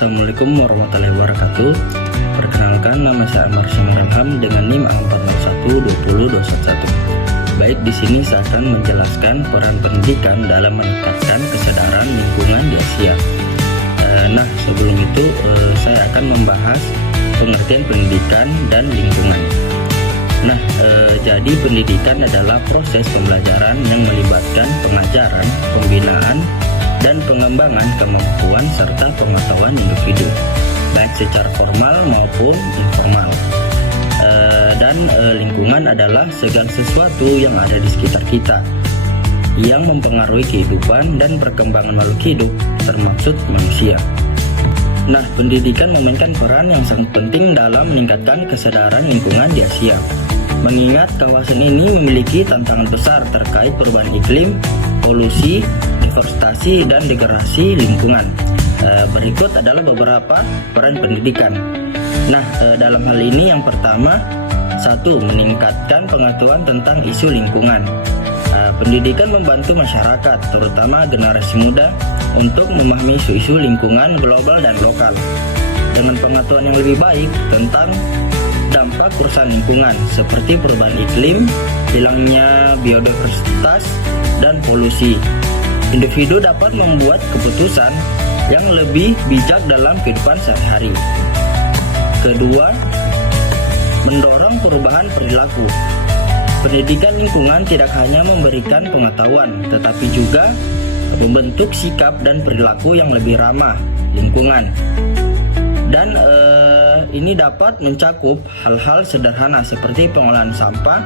Assalamualaikum warahmatullahi wabarakatuh. Perkenalkan, nama saya Amar Syamil dengan NIM 4012021. Baik, di sini saya akan menjelaskan peran pendidikan dalam meningkatkan kesadaran lingkungan di Asia. Nah, sebelum itu saya akan membahas pengertian pendidikan dan lingkungan. Nah, jadi pendidikan adalah proses pembelajaran yang melibatkan pengajaran, pembinaan, dan pengembangan kemampuan serta pengetahuan individu, baik secara formal maupun informal. Dan lingkungan adalah segala sesuatu yang ada di sekitar kita, yang mempengaruhi kehidupan dan perkembangan makhluk hidup, termasuk manusia. Nah, pendidikan memainkan peran yang sangat penting dalam meningkatkan kesadaran lingkungan di Asia. Mengingat kawasan ini memiliki tantangan besar terkait perubahan iklim, polusi, deforestasi, dan degradasi lingkungan. Berikut adalah beberapa peran pendidikan. Nah, dalam hal ini yang pertama, 1. Meningkatkan pengetahuan tentang isu lingkungan. Pendidikan membantu masyarakat, terutama generasi muda, untuk memahami isu-isu lingkungan global dan lokal. Dengan pengetahuan yang lebih baik tentang dampak kerusakan lingkungan seperti perubahan iklim, hilangnya biodiversitas, dan polusi, individu dapat membuat keputusan yang lebih bijak dalam kehidupan sehari-hari. Kedua, mendorong perubahan perilaku. Pendidikan lingkungan tidak hanya memberikan pengetahuan, tetapi juga membentuk sikap dan perilaku yang lebih ramah lingkungan. Dan ini dapat mencakup hal-hal sederhana seperti pengolahan sampah,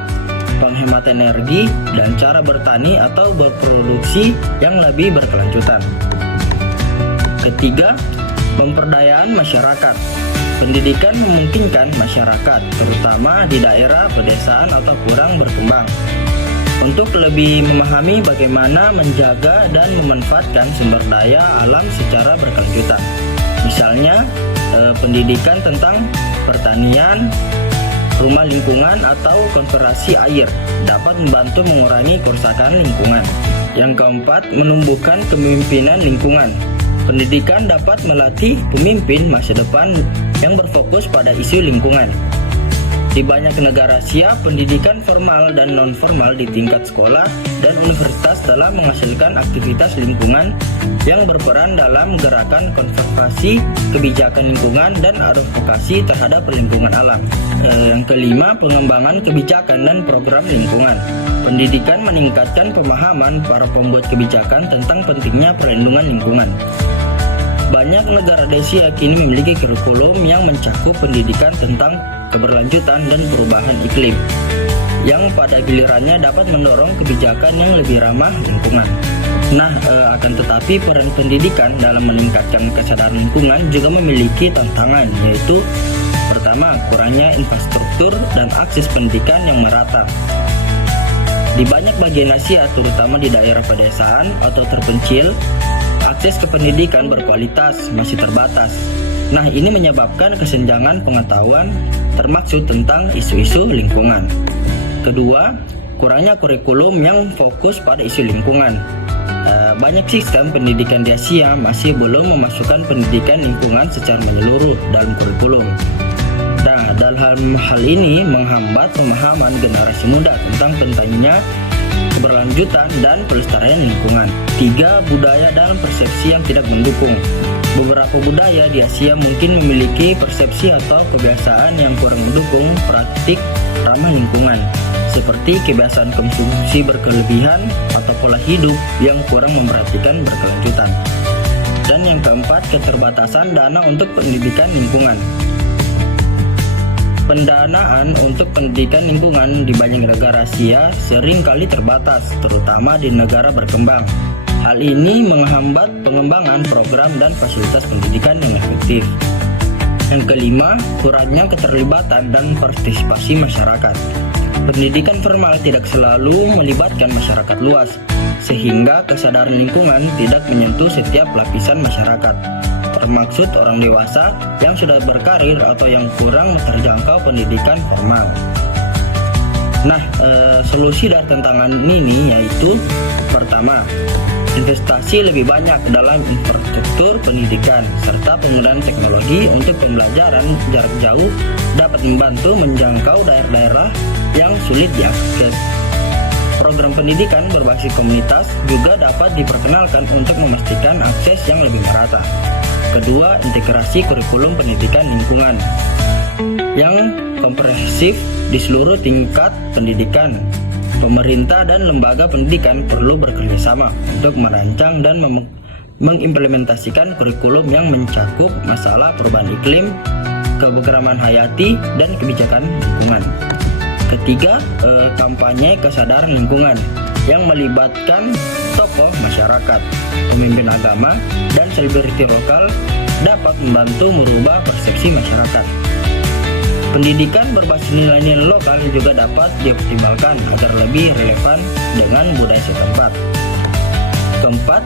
penghematan energi, dan cara bertani atau berproduksi yang lebih berkelanjutan. Ketiga, pemberdayaan masyarakat. Pendidikan memungkinkan masyarakat, terutama di daerah pedesaan atau kurang berkembang, untuk lebih memahami bagaimana menjaga dan memanfaatkan sumber daya alam secara berkelanjutan. Misalnya, pendidikan tentang pertanian, rumah lingkungan, atau konservasi air dapat membantu mengurangi kerusakan lingkungan. Yang keempat, menumbuhkan kepemimpinan lingkungan. Pendidikan dapat melatih pemimpin masa depan yang berfokus pada isu lingkungan. Di banyak negara Asia, pendidikan formal dan non-formal di tingkat sekolah dan universitas telah menghasilkan aktivitas lingkungan yang berperan dalam gerakan konservasi, kebijakan lingkungan, dan advokasi terhadap lingkungan alam. Yang kelima, pengembangan kebijakan dan program lingkungan. Pendidikan meningkatkan pemahaman para pembuat kebijakan tentang pentingnya perlindungan lingkungan. Banyak negara di Asia kini memiliki kurikulum yang mencakup pendidikan tentang keberlanjutan dan perubahan iklim, yang pada gilirannya dapat mendorong kebijakan yang lebih ramah lingkungan. Nah, akan tetapi peran pendidikan dalam meningkatkan kesadaran lingkungan juga memiliki tantangan, yaitu pertama, kurangnya infrastruktur dan akses pendidikan yang merata. Di banyak bagian Asia, terutama di daerah pedesaan atau terpencil, akses ke pendidikan berkualitas masih terbatas. Nah, ini menyebabkan kesenjangan pengetahuan termaksud tentang isu-isu lingkungan. Kedua, kurangnya kurikulum yang fokus pada isu lingkungan. Banyak sistem pendidikan di Asia masih belum memasukkan pendidikan lingkungan secara menyeluruh dalam kurikulum. Nah, dalam hal ini menghambat pemahaman generasi muda tentang pentingnya keberlanjutan dan pelestarian lingkungan. Tiga, budaya dan persepsi yang tidak mendukung. Beberapa budaya di Asia mungkin memiliki persepsi atau kebiasaan yang kurang mendukung praktik ramah lingkungan, seperti kebiasaan konsumsi berkelebihan atau pola hidup yang kurang memperhatikan berkelanjutan. Dan yang keempat, keterbatasan dana untuk pendidikan lingkungan. Pendanaan untuk pendidikan lingkungan di banyak negara Asia seringkali terbatas, terutama di negara berkembang. Hal ini menghambat pengembangan program dan fasilitas pendidikan yang efektif. Yang kelima, kurangnya keterlibatan dan partisipasi masyarakat. Pendidikan formal tidak selalu melibatkan masyarakat luas, sehingga kesadaran lingkungan tidak menyentuh setiap lapisan masyarakat, termaksud orang dewasa yang sudah berkarir atau yang kurang terjangkau pendidikan formal. Nah, solusi dari tantangan ini yaitu pertama, investasi lebih banyak dalam infrastruktur pendidikan, serta penggunaan teknologi untuk pembelajaran jarak jauh dapat membantu menjangkau daerah-daerah yang sulit diakses. Program pendidikan berbasis komunitas juga dapat diperkenalkan untuk memastikan akses yang lebih merata. Kedua, integrasi kurikulum pendidikan lingkungan yang komprehensif di seluruh tingkat pendidikan. Pemerintah dan lembaga pendidikan perlu bekerjasama untuk merancang dan mengimplementasikan kurikulum yang mencakup masalah perubahan iklim, keberagaman hayati, dan kebijakan lingkungan. Ketiga, kampanye kesadaran lingkungan yang melibatkan tokoh masyarakat, pemimpin agama, dan selebriti lokal dapat membantu merubah persepsi masyarakat. Pendidikan berbasis nilai-nilai lokal juga dapat dioptimalkan agar lebih relevan dengan budaya setempat. Keempat,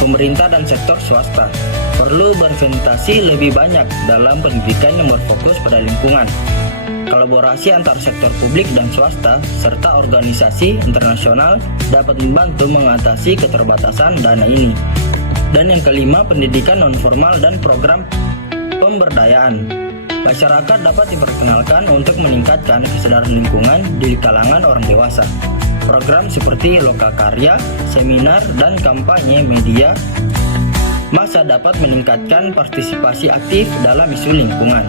pemerintah dan sektor swasta perlu berinvestasi lebih banyak dalam pendidikan yang berfokus pada lingkungan. Kolaborasi antar sektor publik dan swasta serta organisasi internasional dapat membantu mengatasi keterbatasan dana ini. Dan yang kelima, pendidikan nonformal dan program pemberdayaan. Masyarakat dapat diperkenalkan untuk meningkatkan kesadaran lingkungan di kalangan orang dewasa. Program seperti lokal karya, seminar, dan kampanye media massa dapat meningkatkan partisipasi aktif dalam isu lingkungan.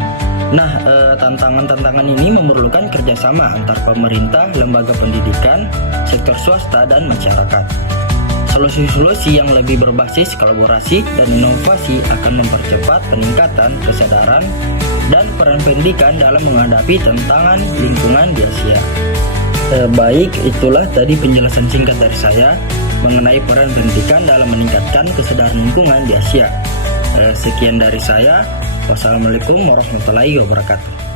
Nah, tantangan-tantangan ini memerlukan kerjasama antar pemerintah, lembaga pendidikan, sektor swasta, dan masyarakat. Solusi-solusi yang lebih berbasis kolaborasi dan inovasi akan mempercepat peningkatan kesadaran dan peran pendidikan dalam menghadapi tantangan lingkungan di Asia. Baik, itulah tadi penjelasan singkat dari saya mengenai peran pendidikan dalam meningkatkan kesadaran lingkungan di Asia. Sekian dari saya. Wassalamualaikum warahmatullahi wabarakatuh.